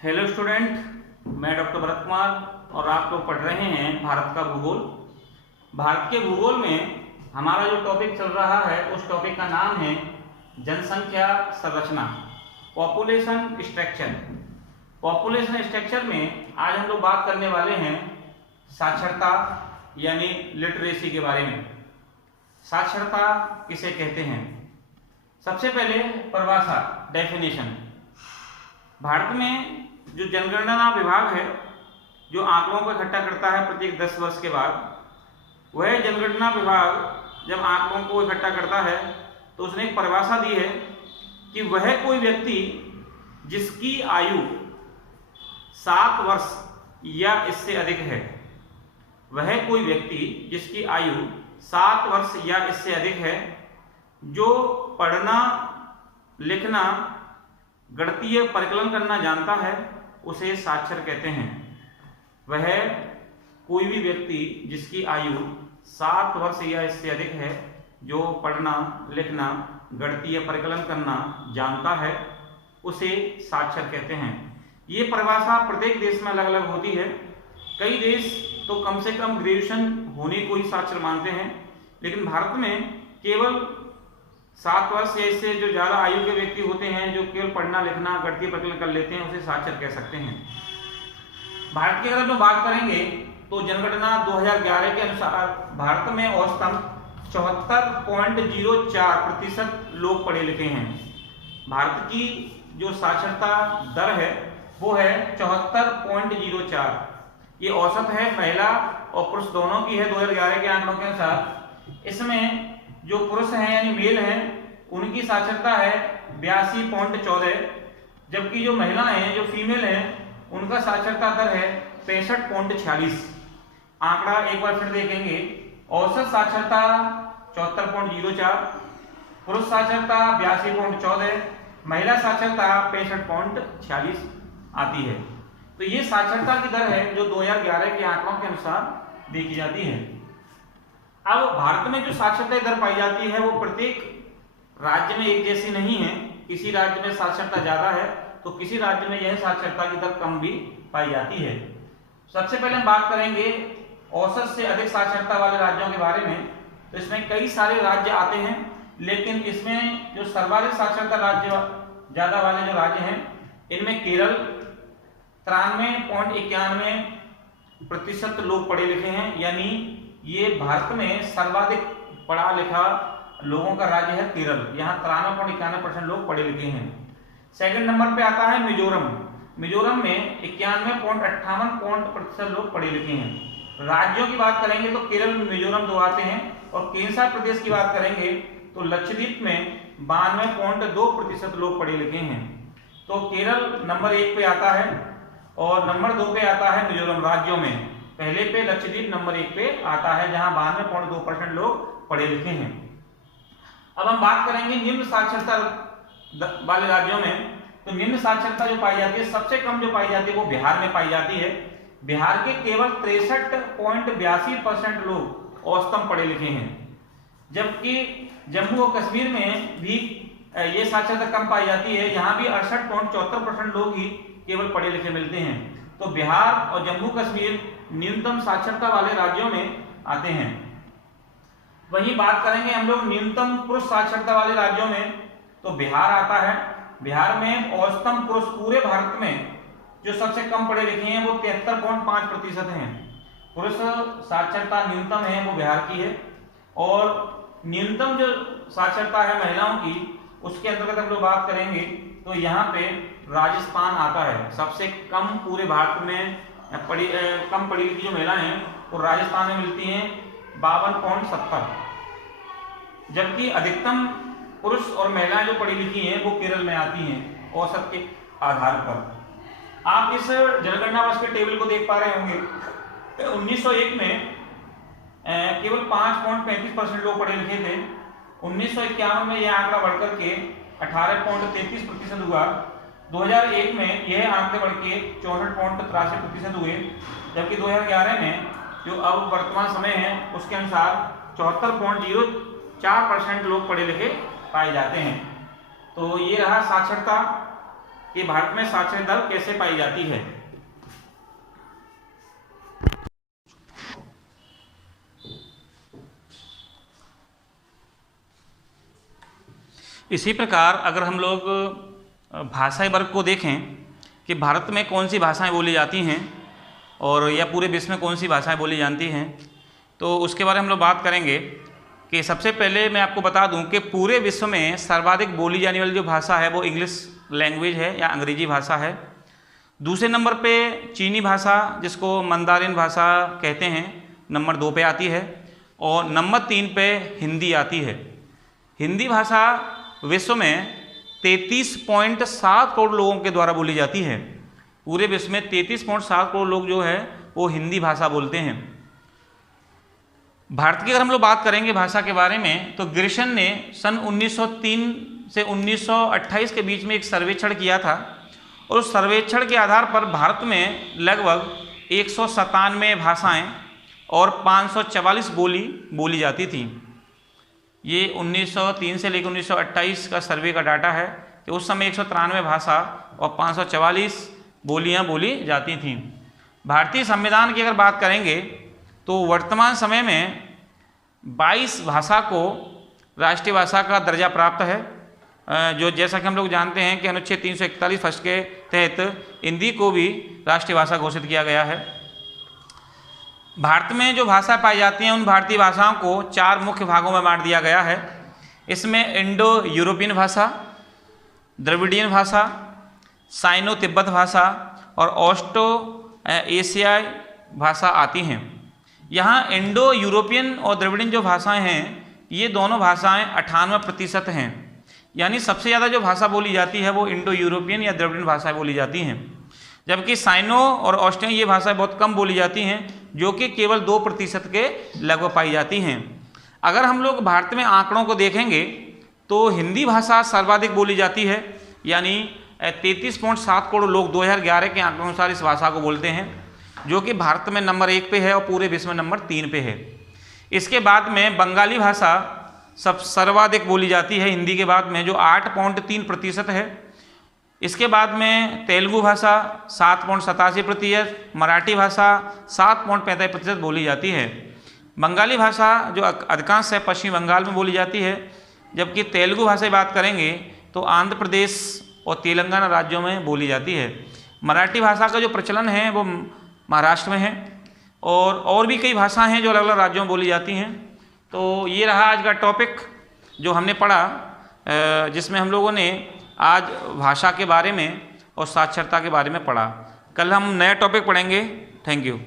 Hello student, मैं doctor Bharat Kumar और आप लोग पढ़ रहे हैं भारत का भूगोल। भारत के भूगोल में हमारा जो टॉपिक चल रहा है उस टॉपिक का नाम है जनसंख्या संरचना, पॉपुलेशन स्ट्रक्चर। पॉपुलेशन स्ट्रक्चर में आज हम लोग बात करने वाले हैं साक्षरता यानी लिटरेसी के बारे में। साक्षरता किसे कहते हैं? सबसे पहले परिभाषा, डेफिनेशन। भारत में जो जनगणना विभाग है जो आंकड़ों को इकट्ठा करता है प्रत्येक 10 वर्ष के बाद, वह जनगणना विभाग जब आंकड़ों को इकट्ठा करता है तो उसने एक परिभाषा दी है कि वह कोई व्यक्ति जिसकी आयु 7 वर्ष या इससे अधिक है, वह कोई व्यक्ति जिसकी आयु 7 वर्ष या इससे अधिक है, जो पढ़ना लिखना गणितीय परिकलन करना जानता है, उसे साक्षर कहते हैं। वह कोई भी व्यक्ति जिसकी आयु 7 वर्ष या इससे अधिक है, जो पढ़ना लिखना गणितीय परिकलन करना जानता है, उसे साक्षर कहते हैं। ये परिभाषा प्रत्येक देश में अलग अलग होती है। कई देश तो कम से कम ग्रेजुएशन होने को ही साक्षर मानते हैं, लेकिन भारत में केवल 7 वर्ष या इससे जो ज़्यादा आयु के व्यक्ति होते हैं, जो केवल पढ़ना लिखना गणितीय परिकलन कर लेते हैं, उसे साक्षर कह सकते हैं। भारत की अगर हम बात करेंगे तो जनगणना 2011 के अनुसार भारत में औसतन 74.04% लोग पढ़े लिखे हैं। भारत की जो साक्षरता दर है वो है 74.04। ये औसत है, महिला और पुरुष दोनों की है 2011 के आंकड़ों के अनुसार। इसमें जो पुरुष हैं यानी मेल हैं उनकी साक्षरता है 82.14, जबकि जो महिलाएं हैं जो फीमेल हैं उनका साक्षरता दर है 65.46। आंकड़ा एक बार फिर देखेंगे, औसत साक्षरता 74.04, पुरुष साक्षरता 82.14, महिला साक्षरता 65.46 आती है। तो ये साक्षरता की दर है जो 2011 के आंकड़ों के अनुसार देखी जाती है। अब भारत में जो साक्षरता दर पाई जाती है वो प्रत्येक राज्य में एक जैसी नहीं है। किसी राज्य में साक्षरता ज्यादा है तो किसी राज्य में यह साक्षरता की दर कम भी पाई जाती है। सबसे पहले हम बात करेंगे औसत से अधिक साक्षरता वाले राज्यों के बारे में। तो इसमें कई सारे राज्य आते हैं, लेकिन इसमें जो सर्वाधिक साक्षरता राज्य ज्यादा वाले जो राज्य हैं, इनमें केरल 93.91% लोग पढ़े लिखे हैं, यानी ये भारत में सर्वाधिक पढ़ा लिखा लोगों का राज्य है केरल। यहाँ 93.91% लोग पढ़े लिखे हैं। सेकंड नंबर पे आता है मिजोरम। मिजोरम में 91.58% लोग पढ़े लिखे हैं। राज्यों की बात करेंगे तो केरल में मिजोरम 2 आते हैं, और केंद्र प्रदेश की बात करेंगे तो लक्षद्वीप में 92.2% लोग पढ़े लिखे हैं। तो केरल नंबर 1 पे आता है और नंबर 2 पे आता है मिजोरम। राज्यों में पहले पे लक्षद्वीप नंबर 1 पे आता है, जहां 92.2% लोग पढ़े लिखे हैं। अब हम बात करेंगे निम्न साक्षरता वाले राज्यों में। तो निम्न साक्षरता जो पाई जाती है, सबसे कम जो पाई जाती है वो बिहार में पाई जाती है। बिहार के केवल 63.82% लोग औसतन पढ़े लिखे हैं, जबकि जम्मू और कश्मीर में भी ये साक्षरता कम पाई जाती है। यहाँ भी 68.74% लोग ही केवल पढ़े लिखे मिलते हैं। तो बिहार और जम्मू कश्मीर न्यूनतम साक्षरता वाले राज्यों में आते हैं। वहीं बात करेंगे हम लोग न्यूनतम पुरुष साक्षरता वाले राज्यों में, तो बिहार आता है। बिहार में औसतन पुरुष पूरे भारत में जो सबसे कम पढ़े लिखे हैं वो 73.5% हैं। पुरुष साक्षरता न्यूनतम है वो बिहार की है, और न्यूनतम जो साक्षरता है महिलाओं की, उसके अंतर्गत हम लोग बात करेंगे तो यहाँ पे राजस्थान आता है। सबसे कम पूरे भारत में कम पढ़ी लिखी जो महिलाएं हैं वो राजस्थान में मिलती हैं 52.70, जबकि अधिकतम पुरुष और महिलाएं जो पढ़ी लिखी हैं वो केरल में आती हैं औसत के आधार पर। आप इस जनगणना वर्ष के टेबल को देख पा रहे होंगे। 1901 में केवल 5.35% लोग पढ़े लिखे थे। 1951 में यह आंकड़ा बढ़कर के 18.33% हुआ। 2001 में यह आंकड़े बढ़ के 64.83% हुए, जबकि 2011 में जो अब वर्तमान समय है उसके अनुसार 74.04% लोग पढ़े लिखे पाए जाते हैं। तो ये रहा साक्षरता कि भारत में साक्षरता दर कैसे पाई जाती है। इसी प्रकार अगर हम लोग भाषाई वर्ग को देखें कि भारत में कौन सी भाषाएं बोली जाती हैं और या पूरे विश्व में कौन सी भाषाएं बोली जाती हैं, तो उसके बारे में हम लोग बात करेंगे कि सबसे पहले मैं आपको बता दूं कि पूरे विश्व में सर्वाधिक बोली जाने वाली जो भाषा है वो इंग्लिश लैंग्वेज है या अंग्रेजी भाषा है। दूसरे नंबर पे चीनी भाषा जिसको मंदारिन भाषा कहते हैं नंबर 2 पे आती है, और नंबर 3 पे हिंदी आती है। हिंदी भाषा विश्व में 33.7 करोड़ लोगों के द्वारा बोली जाती है। पूरे विश्व में 33.7 करोड़ लोग जो है वो हिंदी भाषा बोलते हैं। भारत की अगर हम लोग बात करेंगे भाषा के बारे में, तो ग्रिशन ने सन 1903 से 1928 के बीच में एक सर्वेक्षण किया था, और उस सर्वेक्षण के आधार पर भारत में लगभग 197 भाषाएं और 544 बोली जाती थी। ये 1903 से लेकर 1928 का सर्वे का डाटा है कि उस समय 193 भाषा और 544 बोलियां बोली जाती थीं। भारतीय संविधान की अगर बात करेंगे तो वर्तमान समय में 22 भाषा को राष्ट्रीय भाषा का दर्जा प्राप्त है, जो जैसा कि हम लोग जानते हैं कि अनुच्छेद 341 फर्स्ट के तहत हिंदी को भी राष्ट्रीय भाषा घोषित किया गया है। भारत में जो भाषा पाई जाती हैं उन भारतीय भाषाओं को 4 मुख्य भागों में बांट दिया गया है। इसमें इंडो यूरोपियन भाषा, द्रविडियन भाषा, साइनो तिब्बत भाषा और ऑस्ट्रो एशियाई भाषा आती हैं। यहाँ इंडो यूरोपियन और द्रविडियन जो भाषाएं हैं ये दोनों भाषाएं 98% हैं, यानी सबसे ज़्यादा जो भाषा बोली जाती है वो इंडो यूरोपियन या द्रविडियन भाषाएं बोली जाती हैं, जबकि साइनो और ऑस्ट्रियन ये भाषाएं बहुत कम बोली जाती हैं, जो कि केवल 2% के लगभग पाई जाती हैं। अगर हम लोग भारत में आंकड़ों को देखेंगे तो हिंदी भाषा सर्वाधिक बोली जाती है, यानी 33.7 करोड़ लोग 2011 के आंकड़ों अनुसार इस भाषा को बोलते हैं, जो कि भारत में नंबर 1 पे है और पूरे विश्व में नंबर 3 पे है। इसके बाद में बंगाली भाषा सर्वाधिक बोली जाती है हिंदी के बाद में, जो 8.3% है। इसके बाद में तेलुगु भाषा 7.87%, मराठी भाषा 7.45% बोली जाती है। बंगाली भाषा जो अधिकांश है पश्चिम बंगाल में बोली जाती है, जबकि तेलुगु भाषा की बात करेंगे तो आंध्र प्रदेश और तेलंगाना राज्यों में बोली जाती है। मराठी भाषा का जो प्रचलन है वो महाराष्ट्र में है, और भी कई भाषाएं हैं जो अलग अलग राज्यों में बोली जाती हैं। तो ये रहा आज का टॉपिक जो हमने पढ़ा, जिसमें हम लोगों ने आज भाषा के बारे में और साक्षरता के बारे में पढ़ा। कल हम नया टॉपिक पढ़ेंगे। Thank you.